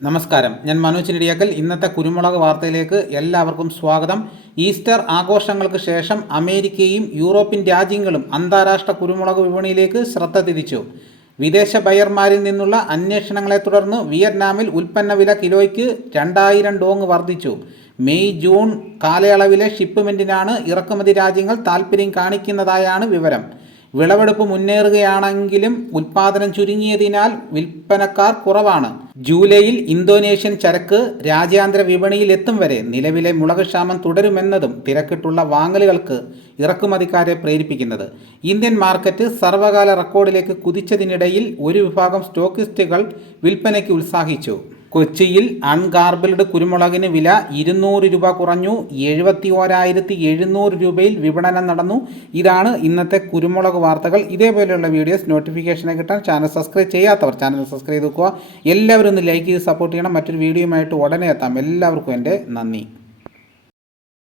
നമസ്കാരം. ഞാൻ മനോജ് നെടിയാക്കൽ ഇന്നത്തെ കുരുമുളക് വാർത്തയിലേക്ക് എല്ലാവർക്കും സ്വാഗതം. ഈസ്റ്റർ ആഘോഷങ്ങൾക്ക് ശേഷം അമേരിക്കയും യൂറോപ്യൻ രാജ്യങ്ങളും അന്താരാഷ്ട്ര കുരുമുളക് വിപണിയിലേക്ക് ശ്രദ്ധ തിരിച്ചു. വിദേശ ബയർമാരിൽ നിന്നുള്ള അന്വേഷണങ്ങളെ തുടർന്ന് വിയറ്റ്നാമിൽ ഉൽപ്പന്ന വില കിലോയ്ക്ക് രണ്ടായിരം ഡോങ് വർദ്ധിച്ചു. മെയ് ജൂൺ കാലയളവിലെ ഷിപ്പ്മെന്റിനാണ് ഇറക്കുമതി രാജ്യങ്ങൾ താൽപ്പര്യം കാണിക്കുന്നതായാണ് വിവരം. വിളവെടുപ്പ് മുന്നേറുകയാണെങ്കിലും ഉൽപാദനം ചുരുങ്ങിയതിനാൽ വിൽപ്പനക്കാർ കുറവാണ്. ജൂലൈയിൽ ഇന്തോനേഷ്യൻ ചരക്ക് രാജ്യാന്തര വിപണിയിൽ എത്തും വരെ നിലവിലെ മുളക് ക്ഷാമം തുടരുമെന്നതും തിരക്കിട്ടുള്ള വാങ്ങലുകൾക്ക് ഇറക്കുമതിക്കാരെ പ്രേരിപ്പിക്കുന്നത്. ഇന്ത്യൻ മാർക്കറ്റ് സർവകാല റെക്കോർഡിലേക്ക് കുതിച്ചതിനിടയിൽ ഒരു വിഭാഗം സ്റ്റോക്കിസ്റ്റുകൾ വിൽപ്പനയ്ക്ക് ഉത്സാഹിച്ചു. കൊച്ചിയിൽ അൺഗാർബിൾഡ് കുരുമുളകിന് വില ഇരുന്നൂറ് രൂപ കുറഞ്ഞു. എഴുപത്തി ഓരായിരത്തി എഴുന്നൂറ് രൂപയിൽ വിപണനം നടന്നു. ഇതാണ് ഇന്നത്തെ കുരുമുളക് വാർത്തകൾ. ഇതേപോലെയുള്ള വീഡിയോസ് നോട്ടിഫിക്കേഷനെ കിട്ടാൻ ചാനൽ സബ്സ്ക്രൈബ് ചെയ്യാത്തവർ ചാനൽ സബ്സ്ക്രൈബ് ചെയ്ത് വെക്കുക. എല്ലാവരും ഒന്ന് ലൈക്ക് ചെയ്ത് സപ്പോർട്ട് ചെയ്യണം. മറ്റൊരു വീഡിയോയുമായിട്ട് ഉടനെ എത്താം. എല്ലാവർക്കും എന്റെ നന്ദി.